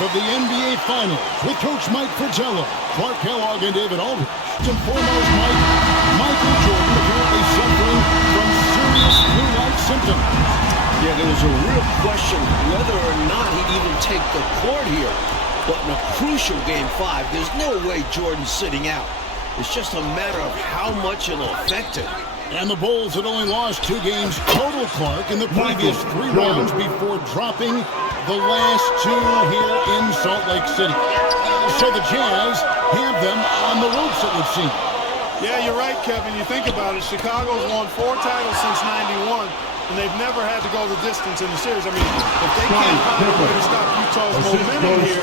of the NBA Finals with Coach Mike Fratello, Clark Kellogg, and David Aldridge. And foremost, Michael Jordan apparently suffering from serious flu-like symptoms. Yeah, there was a real question whether or not he'd even take the court here. But in a crucial Game 5, there's no way Jordan's sitting out. It's just a matter of how much it'll affect him. And the Bulls had only lost 2 games total, Clark, in the previous 3 rounds before dropping the last 2 here in Salt Lake City. So the Jazz have them on the ropes, it would seem. Yeah, you're right, Kevin. You think about it. Chicago's won 4 titles since '91, and they've never had to go the distance in the series. I mean, if they can't find a way to stop Utah's momentum here,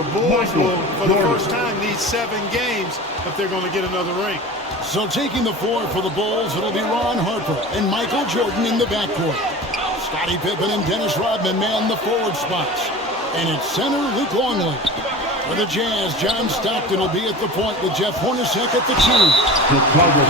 the Bulls will, for the first time, need 7 games if they're going to get another ring. So taking the floor for the Bulls, it'll be Ron Harper and Michael Jordan in the backcourt. Scottie Pippen and Dennis Rodman man the forward spots. And at center, Luke Longley. For the Jazz, John Stockton will be at the point with Jeff Hornacek at the 2.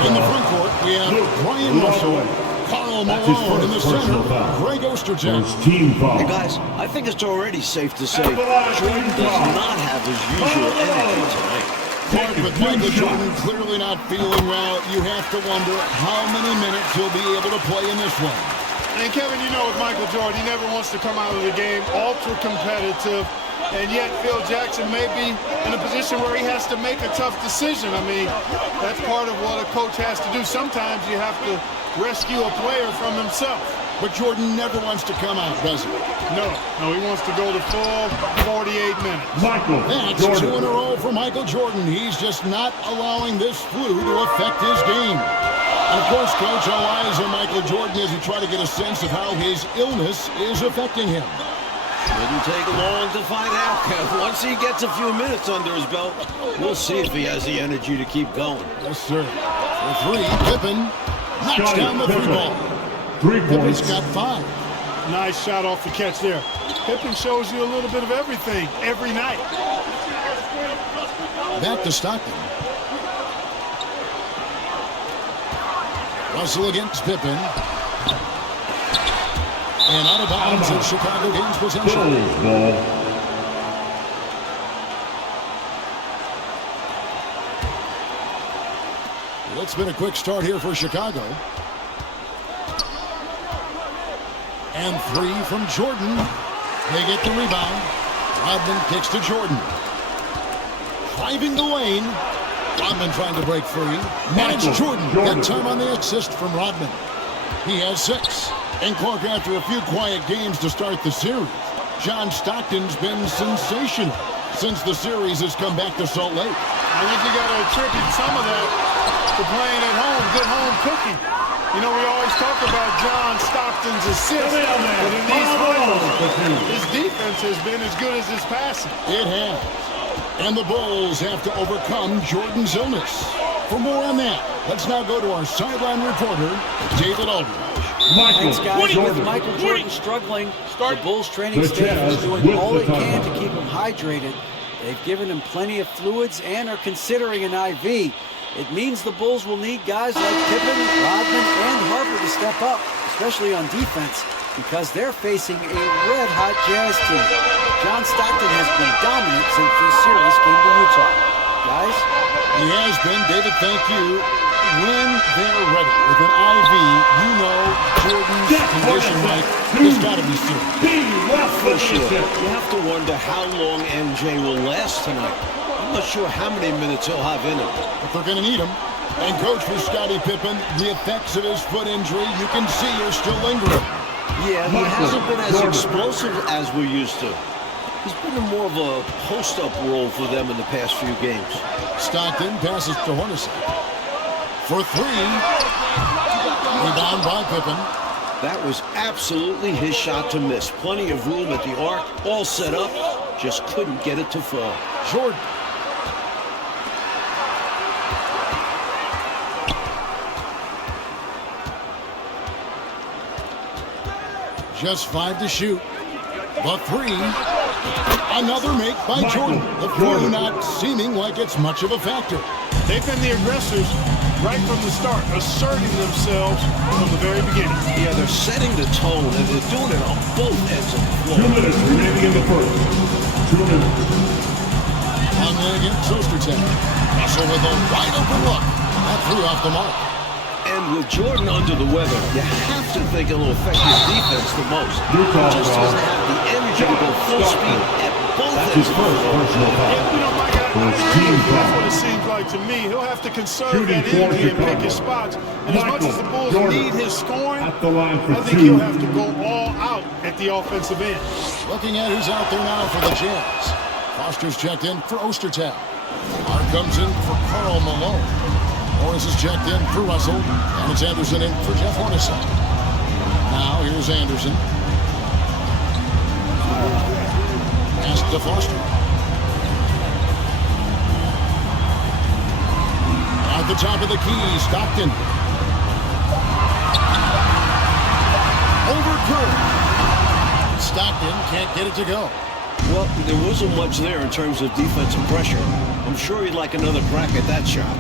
In the front court, we have Brian Russell, Karl Malone in the center, Greg Ostertag. Hey guys, I think it's already safe to say Jordan does not have his usual energy tonight. Clark, with Michael Jordan clearly not feeling well, you have to wonder how many minutes he'll be able to play in this one. And Kevin, you know with Michael Jordan, he never wants to come out of the game ultra competitive, and yet Phil Jackson may be in a position where he has to make a tough decision. I mean, that's part of what a coach has to do. Sometimes you have to rescue a player from himself. But Jordan never wants to come out, does he? No, he wants to go the full 48 minutes. That's 2 in a row for Michael Jordan. He's just not allowing this flu to affect his game. And of course, Coach, all eyes on Michael Jordan as he tries to get a sense of how his illness is affecting him. Shouldn't take long to find out, Kev. Once he gets a few minutes under his belt, we'll see if he has the energy to keep going. Yes, sir. For 3, Pippen knocks down the 3 ball. 3 points. Pippen's got 5. Nice shot off the catch there. Pippen shows you a little bit of everything every night. Back to Stockton. Russell against Pippen. And out of bounds as Chicago gains possession. Ball. It's been a quick start here for Chicago. And 3 from Jordan. They get the rebound. Rodman kicks to Jordan. Driving the lane. Rodman trying to break free. And it's Jordan. That time on the assist from Rodman. He has 6. And Clark, after a few quiet games to start the series, John Stockton's been sensational since the series has come back to Salt Lake. I think you got to attribute some of that to playing at home, good home cooking. You know, we always talk about John Stockton's assists, but in these finals, his defense has been as good as his passing. It has. And the Bulls have to overcome Jordan's illness. For more on that, let's now go to our sideline reporter, David Aldridge. Thanks, guys. With Michael Jordan struggling, the Bulls training staff is doing all they can to keep him hydrated. They've given him plenty of fluids and are considering an IV. It means the Bulls will need guys like Pippen, Rodman, and Harper to step up, especially on defense, because they're facing a red-hot Jazz team. John Stockton has been dominant since this series came to Utah. Guys? He has been. David, thank you. When they're ready with an IV, you know Jordan's condition, Mike, has got to be serious. For sure. You have to wonder how long MJ will last tonight. I'm not sure how many minutes he'll have in him. But they're going to need him. And coach, for Scottie Pippen, the effects of his foot injury, you can see, are still lingering. Yeah, he hasn't been as explosive as we're used to. He's been in more of a post-up role for them in the past few games. Stockton passes to Hornacek. For 3. Rebound by Pippen. That was absolutely his shot to miss. Plenty of room at the arc, all set up. Just couldn't get it to fall. Jordan. Just 5 to shoot. The 3. Another make by Jordan. The 4 not seeming like it's much of a factor. They've been the aggressors right from the start, asserting themselves from the very beginning. Yeah, they're setting the tone, and they're doing it on both ends of the floor. 2 minutes remaining in the first. Conley against Ostertag. Russell with a wide open look. That threw off the mark. And with Jordan under the weather, you have to think it'll affect his defense the most. He just doesn't have the energy to go full speed at both ends. That's his first personal foul. You know, Mike, that's what it seems like to me. He'll have to conserve that energy and pick his spots. And as much as the Bulls need his scoring, I think he'll have to go all out at the offensive end. Looking at who's out there now for the Jazz. Foster's checked in for Ostertag. Hart comes in for Karl Malone. Morris is checked in for Russell. And it's Anderson in for Jeff Hornacek. Now here's Anderson. Pass to Foster. At the top of the key, Stockton. Over Curry. Stockton can't get it to go. Well, there wasn't much there in terms of defensive pressure. I'm sure he'd like another crack at that shot.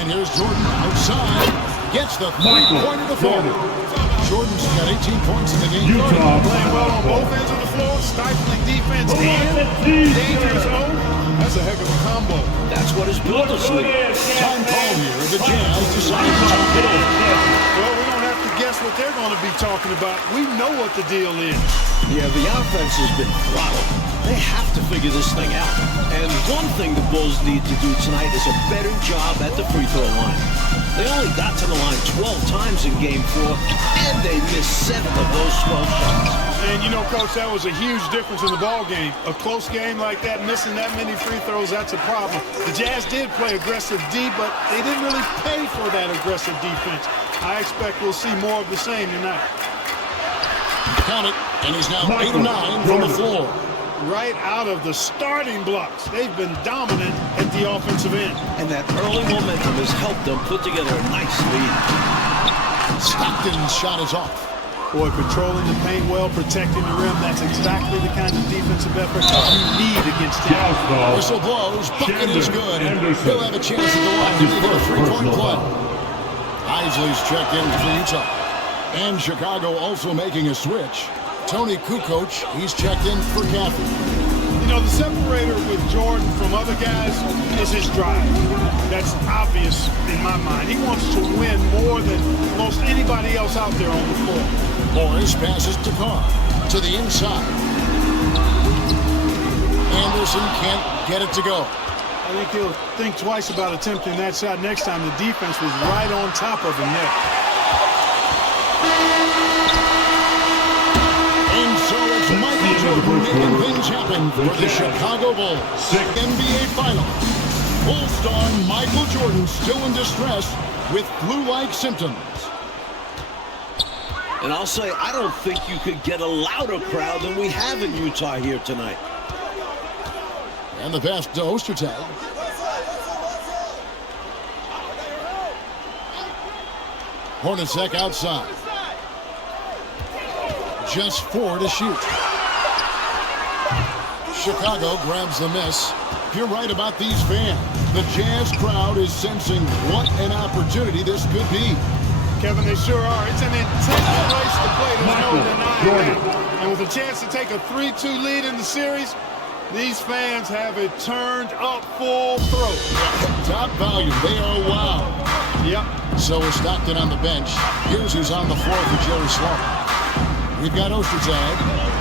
And here's Jordan outside. Gets the three-pointer to fall. Jordan's got 18 points in the game. Utah playing well on both ends of the floor, stifling defense and dangerous zone. That's a heck of a combo. That's what his builders need. Time call here. The Jazz decided to talk it over. Well, we don't have to guess what they're going to be talking about. We know what the deal is. Yeah, the offense has been throttled. They have to figure this thing out. And one thing the Bulls need to do tonight is a better job at the free throw line. They only got to the line 12 times in Game 4, and they missed 7 of those 12 shots. And you know, Coach, that was a huge difference in the ball game. A close game like that, missing that many free throws, that's a problem. The Jazz did play aggressive D, but they didn't really pay for that aggressive defense. I expect we'll see more of the same tonight. Count it, and he's now 8 of 9 from the floor. Right out of the starting blocks. They've been dominant at the offensive end. And that early momentum has helped them put together a nice lead. Stockton's shot is off. Boy, controlling the paint well, protecting the rim, that's exactly the kind of defensive effort you need against him. Whistle blows, bucket is good, and he'll have a chance at the line to make it a three-point play. Isley's checked in for Utah. And Chicago also making a switch. Tony Kukoc, he's checked in for Cathy. You know, the separator with Jordan from other guys is his drive. That's obvious in my mind. He wants to win more than most anybody else out there on the floor. Morris passes to Carr to the inside. Anderson can't get it to go. I think he'll think twice about attempting that shot next time. The defense was right on top of him there. And so it's Michael Jordan making things happen for the Chicago Bulls. NBA Finals. Bull star Michael Jordan still in distress with flu-like symptoms. And I'll say, I don't think you could get a louder crowd than we have in Utah here tonight. And the pass to Ostertag. Hornacek outside. Just 4 to shoot. Chicago grabs the miss. You're right about these fans. The Jazz crowd is sensing what an opportunity this could be. Kevin, they sure are. It's an intense place to play. There's no denying that. And with a chance to take a 3-2 lead in the series, these fans have it turned up full throat. Top volume. They are wild. Yep. So is Stockton on the bench. Here's who's on the floor for Jerry Slaughter. We've got Ostertag.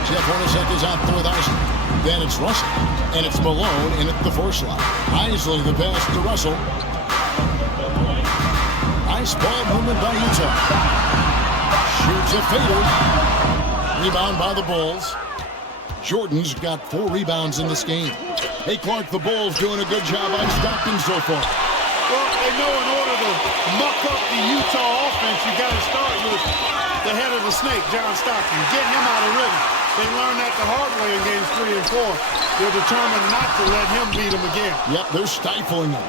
Jeff Hornacek is out there with Isley. Then it's Russell. And it's Malone in at the 4 slot. Isley the pass to Russell. Nice ball movement by Utah. Shoots a fader. Rebound by the Bulls. Jordan's got 4 rebounds in this game. Hey, Clark, the Bulls doing a good job on Stockton so far. Well, they know in order to muck up the Utah offense, you got to start with the head of the snake, John Stockton. Get him out of rhythm. They learned that the hard way in games 3 and 4. They're determined not to let him beat them again. Yep, they're stifling them.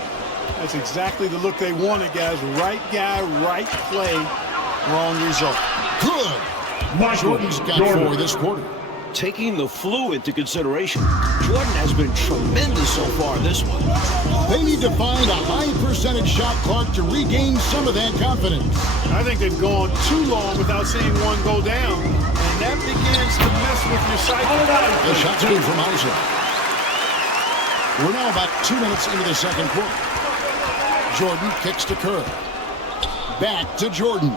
That's exactly the look they wanted, guys. Right guy, right play, wrong result. Good. Jordan's got 4 this quarter. Taking the flu into consideration, Jordan has been tremendous so far this one. They need to find a high percentage shot, Clark, to regain some of that confidence. I think they've gone too long without seeing one go down, and that begins to mess with your psyche. The shot's good from Isaac. We're now about 2 minutes into the second quarter. Jordan kicks to Kerr. Back to Jordan.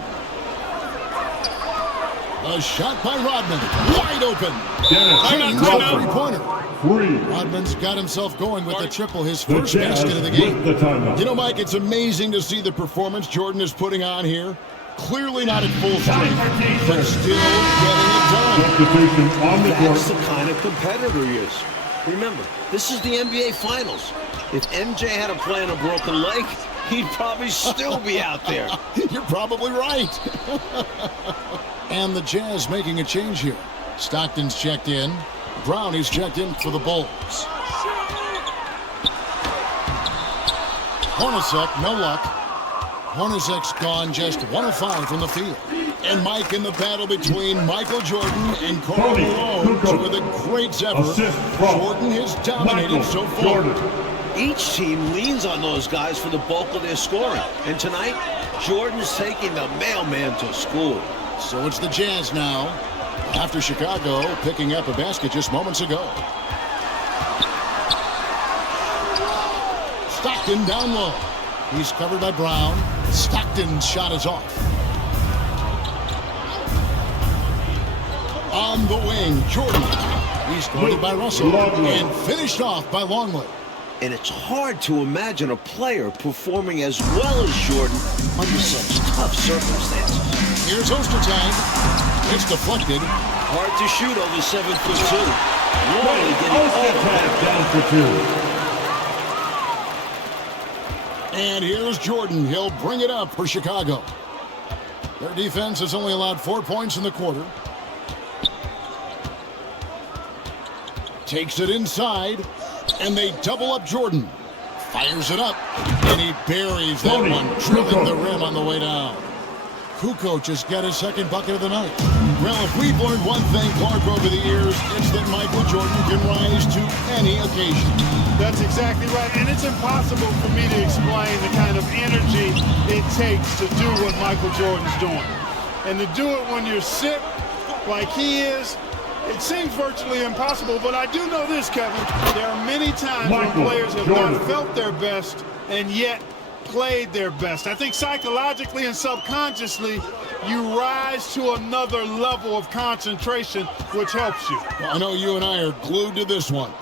A shot by Rodman. Wide open. James, a three-pointer. Rodman's got himself going with the triple, his first basket of the game. You know, Mike, it's amazing to see the performance Jordan is putting on here. Clearly not at full strength, but still getting it done. That's the kind of competitor he is. Remember, this is the NBA Finals. If MJ had to play on a broken leg, he'd probably still be out there. You're probably right. And the Jazz making a change here. Stockton's checked in. Brownie's checked in for the Bulls. Hornacek, no luck. Hornacek's gone just 1 of 5 from the field. And Mike in the battle between Michael Jordan and Karl Malone. With a great effort, Jordan has dominated so far. Each team leans on those guys for the bulk of their scoring. And tonight, Jordan's taking the mailman to school. So it's the Jazz now, after Chicago picking up a basket just moments ago. Stockton down low. He's covered by Brown. Stockton's shot is off. On the wing, Jordan. He's guarded by Russell and finished off by Longley. And it's hard to imagine a player performing as well as Jordan under such tough circumstances. Here's Ostertag. It's deflected. Hard to shoot over 7'2". Longley getting all the way. Down for 2. And here's Jordan. He'll bring it up for Chicago. Their defense has only allowed 4 points in the quarter. Takes it inside, and they double up Jordan. Fires it up, and he buries that one, drilling the rim on the way down. Kukoc just got his second bucket of the night. Well, if we've learned one thing, Clark, over the years, it's that Michael Jordan can rise to any occasion. That's exactly right, and it's impossible for me to explain the kind of energy it takes to do what Michael Jordan's doing. And to do it when you're sick like he is, it seems virtually impossible, but I do know this, Kevin. There are many times when players have not felt their best and yet played their best. I think psychologically and subconsciously, you rise to another level of concentration, which helps you. Well, I know you and I are glued to this one.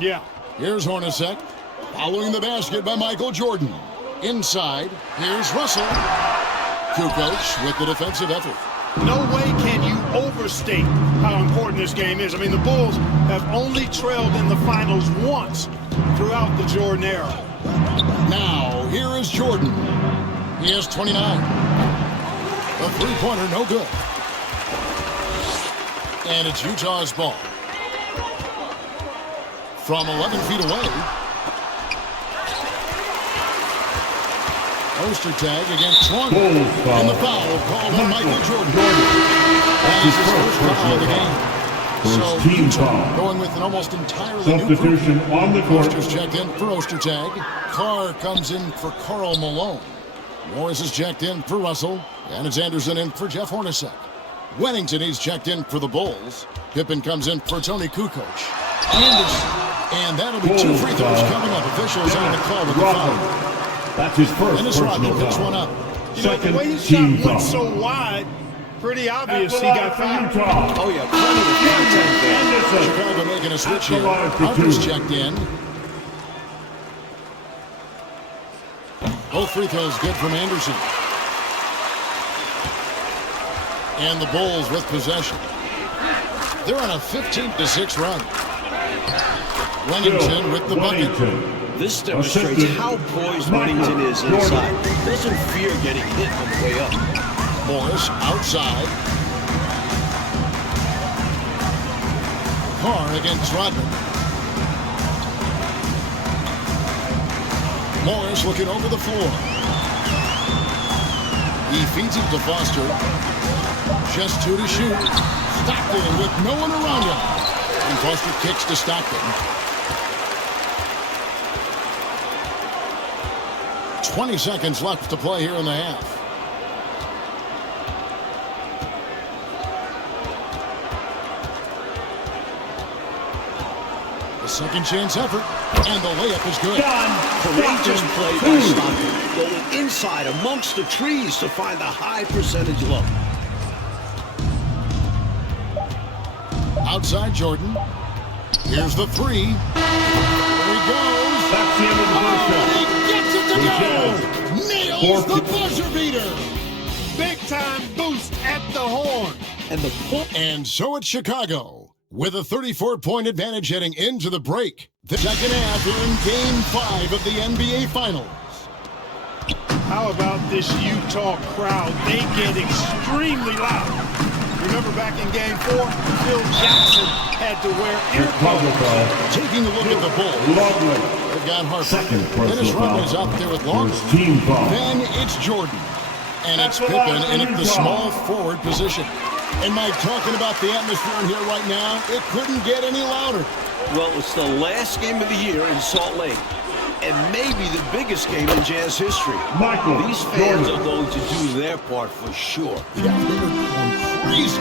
Yeah. Here's Hornacek, following the basket by Michael Jordan. Inside, here's Russell. Kukoc with the defensive effort. No way can you overstate how important this game is. I mean, the Bulls have only trailed in the finals once throughout the Jordan era. Now, here is Jordan. He has 29. A three-pointer, no good. And it's Utah's ball. From 11 feet away. Ostertag against Longley. And the foul called on Michael Jordan. That is his first foul of the game. So Utah going with an almost entirely new Substitution on the court. Foster's checked in for Ostertag. Carr comes in for Karl Malone. Morris is checked in for Russell. And it's Anderson in for Jeff Hornacek. Wennington is checked in for the Bulls. Pippen comes in for Tony Kukoc. Anderson. And that'll be 2 free throws coming up. Officials on the call with the foul. That's his first Dennis Rodman picks one up. You know, the way his shot went so wide, pretty obvious he got fouled. Oh, yeah, plenty of contact there. Chicago making a switch here. Harper's checked in. Both free throws good from Anderson. And the Bulls with possession. They're on a 15-6 run. Wennington with the bucket. This demonstrates how poised Wennington is inside. Doesn't fear getting hit on the way up. Morris outside. Carr against Rodman. Morris looking over the floor. He feeds it to Foster. Just 2 to shoot. Stockton with no one around him. And Foster kicks to Stockton. 20 seconds left to play here in the half. A second chance effort, and the layup is good. Courageous play by Stockton, going inside amongst the trees to find the high percentage look. Outside Jordan. Here's the three. There he goes. That's the end of the first half. He gets it to go. Nails the buzzer beater. Big time boost at the horn. And so it's Chicago with a 34-point advantage heading into the break. The second half here in Game 5 of the NBA Finals. How about this Utah crowd? They get extremely loud. Remember back in Game 4, Phil Jackson had to wear earphones. Taking a look at the Bulls. They've got Harper. Dennis Rodman's out there with Long. Then it's Jordan. And it's Pippen in the small forward position. And Mike, talking about the atmosphere in here right now, it couldn't get any louder. Well, it's the last game of the year in Salt Lake, and maybe the biggest game in Jazz history. These fans are going to do their part for sure. Yeah, they're going crazy.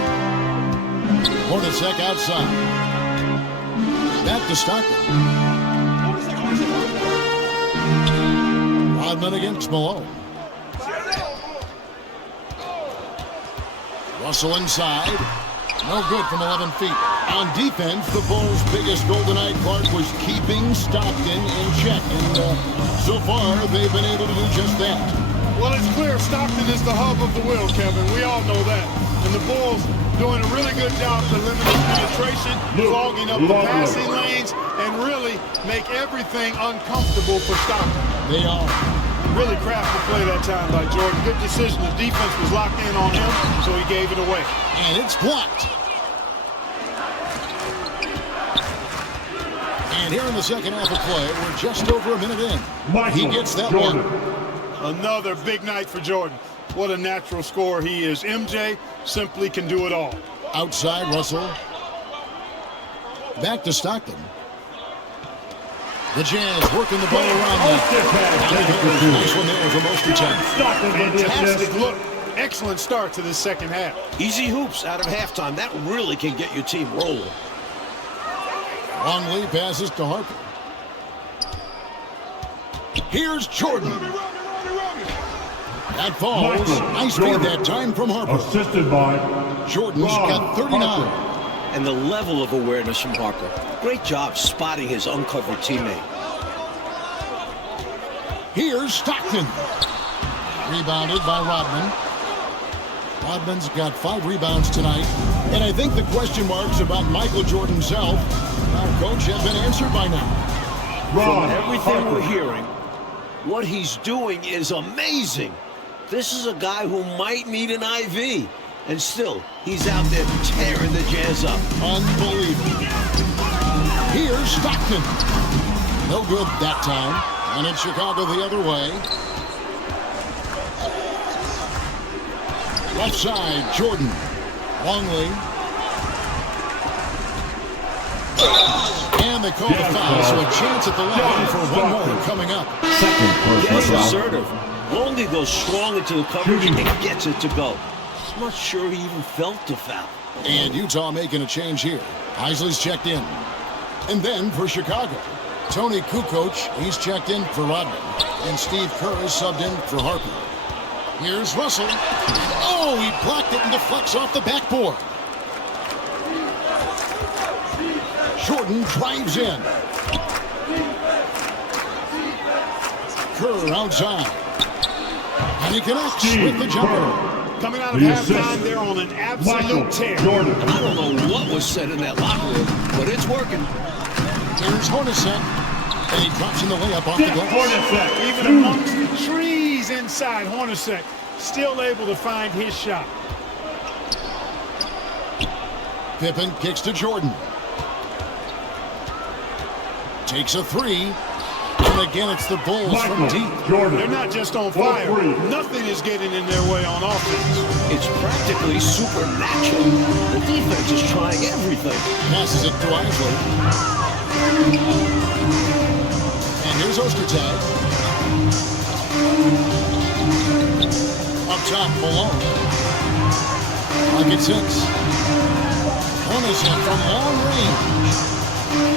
Hornacek outside. Back to Stockton. Rodman against Malone. Russell inside. No good from 11 feet. On defense, the Bulls' biggest golden eye part was keeping Stockton in check. And so far, they've been able to do just that. Well, it's clear Stockton is the hub of the wheel, Kevin. We all know that. And the Bulls doing a really good job to limit penetration, clogging up the passing lanes, and really make everything uncomfortable for Stockton. They are. Really crafty play that time by Jordan. Good decision. The defense was locked in on him, so he gave it away. And it's blocked. And here in the second half of play, we're just over a minute in. He gets that one. Another big night for Jordan. What a natural scorer he is. MJ simply can do it all. Outside, Russell. Back to Stockton. The Jazz working the ball around them. Nice one there for most of the time. Fantastic look. Excellent start to the second half. Easy hoops out of halftime. That really can get your team rolling. Longley passes to Harper. Here's Jordan. That falls. Nice feed that time from Harper. Assisted by Jordan's got 39. And the level of awareness from Harper. Great job spotting his uncovered teammate. Here's Stockton. Rebounded by Rodman. Rodman's got 5 rebounds tonight. And I think the question marks about Michael Jordan's health, our coach, have been answered by now. From everything we're hearing, what he's doing is amazing. This is a guy who might need an IV. And still, he's out there tearing the Jazz up. Unbelievable. Here's Stockton. No good that time. And it's Chicago the other way. Left side, Jordan. Longley. And they call the foul, so a chance at the line for one more coming up. Yes, assertive. Longley goes strong into the coverage and gets it to go. I'm not sure he even felt the foul. And Utah making a change here. Isley's checked in. And then for Chicago, Tony Kukoc, he's checked in for Rodman. And Steve Kerr is subbed in for Harper. Here's Russell. Oh, he blocked it and deflects off the backboard. Jordan drives in. Kerr outside. And he connects with the jumper. Coming out of halftime, they're on an absolute tear. I don't know what was said in that locker room, but it's working. Here's Hornacek, and he drops in the layup off the glass. Even amongst the trees inside, Hornacek still able to find his shot. Pippen kicks to Jordan. Takes a three. And again, it's the Bulls from deep. They're not just on fire. Nothing is getting in their way on offense. It's practically supernatural. The defense is trying everything. Passes it to Isley. And here's Ostertag. Up top, Malone. Pocket 6. Hornacek from long range.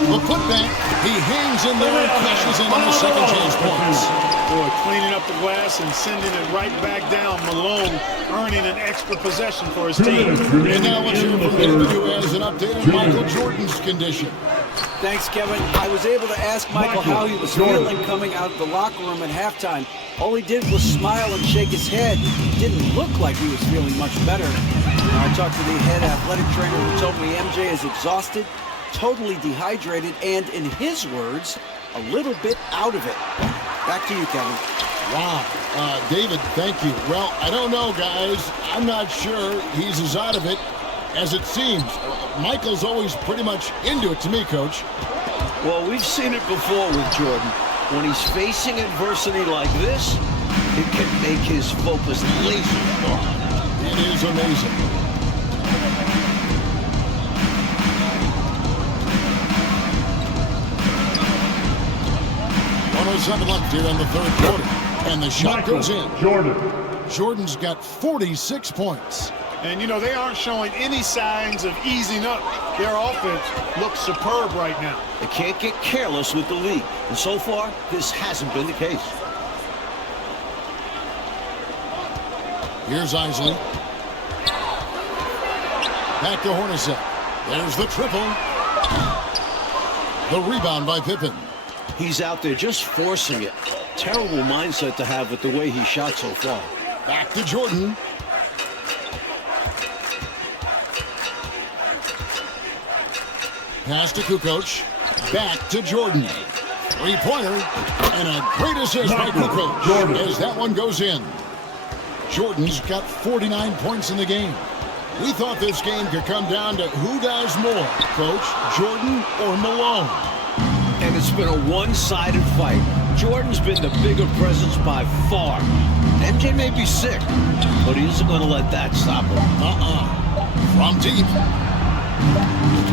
The putback, he hangs in there and cashes in on the second chance points. Boy, cleaning up the glass and sending it right back down. Malone earning an extra possession for his team. And now let's hear from David, who has an update on Michael Jordan's condition. Thanks, Kevin. I was able to ask Michael how he was feeling coming out of the locker room at halftime. All he did was smile and shake his head. It didn't look like he was feeling much better. I talked to the head athletic trainer who told me MJ is exhausted, totally dehydrated, and in his words, a little bit out of it. Back to you, Kevin. Wow. David, thank you. Well, I don't know, guys. I'm not sure he's as out of it as it seems. Michael's always pretty much into it to me, Coach. Well, we've seen it before with Jordan. When he's facing adversity like this, it can make his focus laser sharp. It is amazing. .07 left here in the third quarter. And the shot goes in. Jordan's got 46 points. And, you know, they aren't showing any signs of easing up. Their offense looks superb right now. They can't get careless with the lead. And so far, this hasn't been the case. Here's Isley. Back to Hornacek. There's the triple. The rebound by Pippen. He's out there just forcing it. Terrible mindset to have with the way he shot so far. Back to Jordan. Pass to Kukoc. Back to Jordan. Three-pointer. And a great assist by Kukoc as that one goes in. Jordan's got 49 points in the game. We thought this game could come down to who does more, Coach, Jordan or Malone. And it's been a one-sided fight. Jordan's been the bigger presence by far. MJ may be sick, but he isn't going to let that stop him. From deep.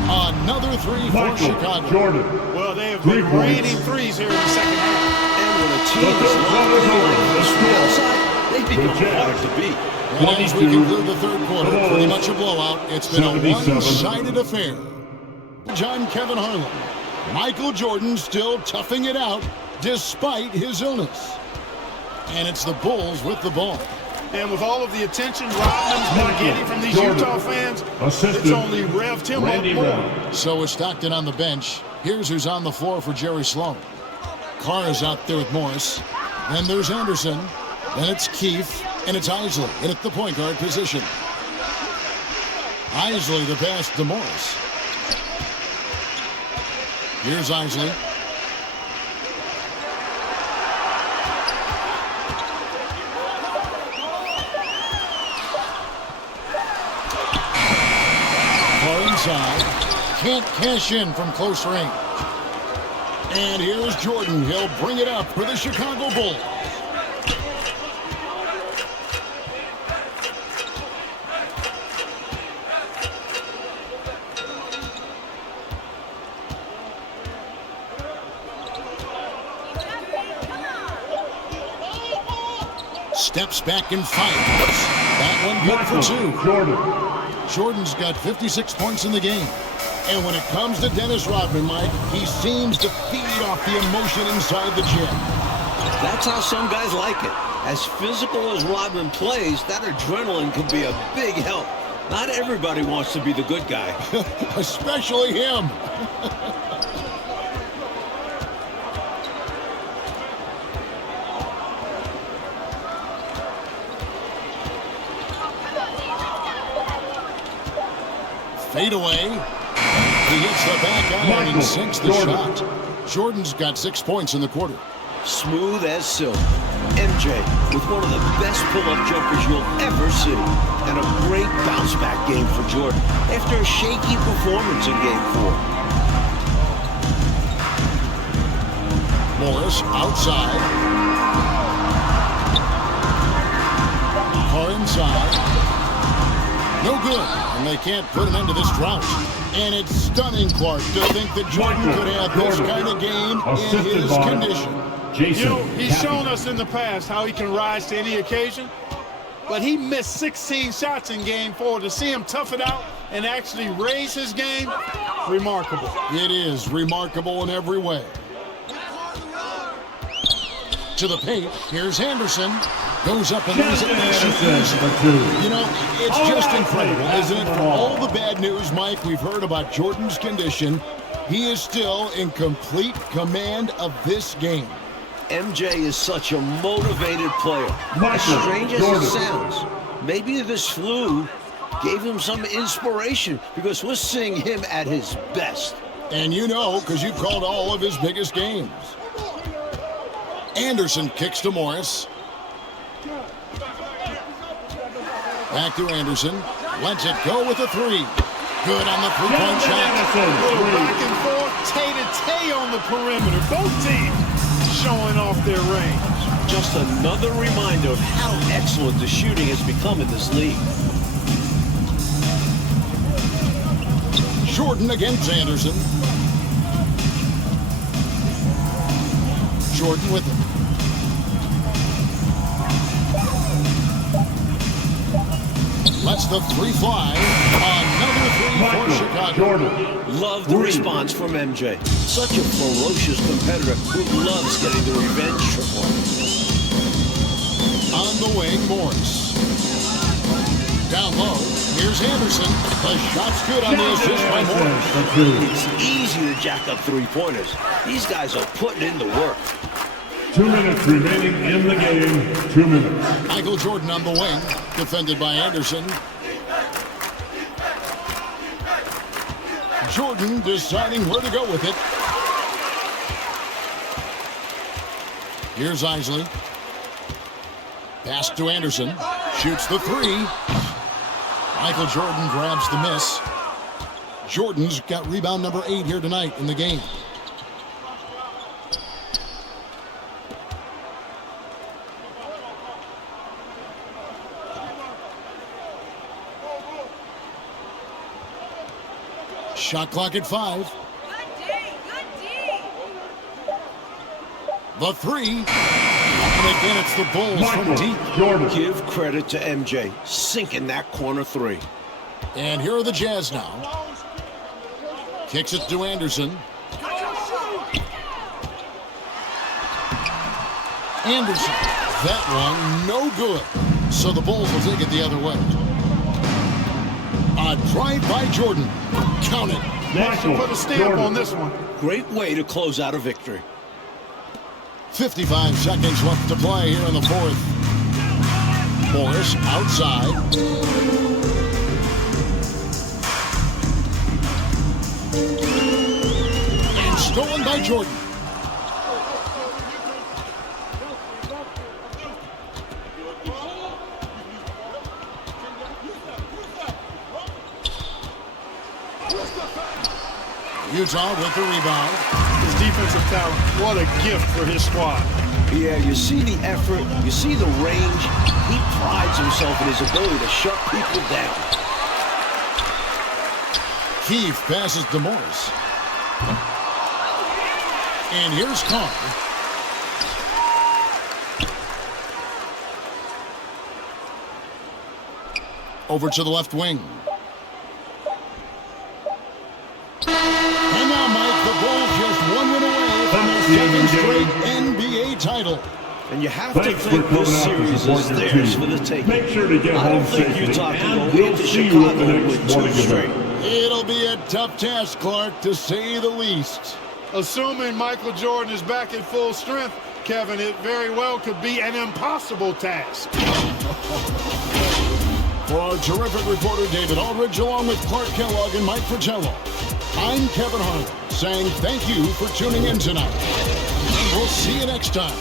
Another three for Chicago. Well, they have been raining threes here in the second half. And when a team is locked in like this from the outside, they become hard to beat. And as we conclude the third quarter, pretty much a blowout. It's been a one-sided affair. John Kevin Harlan. Michael Jordan still toughing it out despite his illness. And it's the Bulls with the ball. And with all of the attention Rodman's been getting from these Utah fans, it's only revved him up more. So it's Stockton on the bench. Here's who's on the floor for Jerry Sloan. Carr is out there with Morris. Then there's Anderson. Then it's Keefe. And it's Isley in at the point guard position. Isley the pass to Morris. Here's Isley. Far inside. Can't cash in from close range. And here's Jordan. He'll bring it up for the Chicago Bulls. Steps back and fires. That one good for two. Jordan's got 56 points in the game. And when it comes to Dennis Rodman, Mike, he seems to feed off the emotion inside the gym. That's how some guys like it. As physical as Rodman plays, that adrenaline can be a big help. Not everybody wants to be the good guy. Especially him. Fade away. He hits the back iron and sinks the shot. Jordan's got 6 points in the quarter. Smooth as silk. MJ with one of the best pull-up jumpers you'll ever see. And a great bounce-back game for Jordan after a shaky performance in Game 4. Morris outside. Far inside. No good, and they can't put an end to this drought. And it's stunning, Clark, to think that Jordan could have this kind of game in his condition. You know, he's shown us in the past how he can rise to any occasion, but he missed 16 shots in Game 4. To see him tough it out and actually raise his game, remarkable. It is remarkable in every way. To the paint, here's Anderson. Goes up and lays it. You know, it's just incredible, isn't it? For all the bad news, Mike, we've heard about Jordan's condition, he is still in complete command of this game. MJ is such a motivated player. As strange as it sounds, maybe this flu gave him some inspiration because we're seeing him at his best. And you know, because you've called all of his biggest games. Anderson kicks to Morris. Back to Anderson. Lets it go with a three. Good on the three-point shot. Back and forth, tay-to-tay on the perimeter. Both teams showing off their range. Just another reminder of how excellent the shooting has become in this league. Jordan against Anderson. Jordan with him. Lets the three fly. Another three for Chicago. Jordan. Love the response from MJ. Such a ferocious competitor who loves getting the revenge triple. On the wing, Morris. Down low, here's Anderson. The shot's good on the assist by Morris. It's easy to jack up three-pointers. These guys are putting in the work. 2 minutes remaining in the game. 2 minutes. Michael Jordan on the wing, defended by Anderson. Jordan deciding where to go with it. Here's Isley. Pass to Anderson. Shoots the three. Michael Jordan grabs the miss. Jordan's got rebound number 8 here tonight in the game. Shot clock at 5. Good D. The three. And again, it's the Bulls from deep. Jordan. Give credit to MJ, sinking that corner three. And here are the Jazz now. Kicks it to Anderson. Anderson. That one, no good. So the Bulls will take it the other way. A drive by Jordan. Count it. Put a stamp on this one. Great way to close out a victory. 55 seconds left to play here in the fourth. Morris outside. And stolen by Jordan. Utah with the rebound. His defensive talent, what a gift for his squad. Yeah, you see the effort, you see the range. He prides himself in his ability to shut people down. Keefe passes to Morris. And here's Carr. Over to the left wing. And now, Mike, the Bulls just one win away from their 7th straight NBA title. And you have to think this series is theirs for the taking. Make sure to get I don't home think safely, Utah can and go we'll into see you at the Chicago next with 2 morning straight. event. It'll be a tough task, Clark, to say the least. Assuming Michael Jordan is back at full strength, Kevin, it very well could be an impossible task. For our terrific reporter, David Aldridge, along with Clark Kellogg and Mike Fratello, I'm Kevin Harlan, saying thank you for tuning in tonight. We'll see you next time.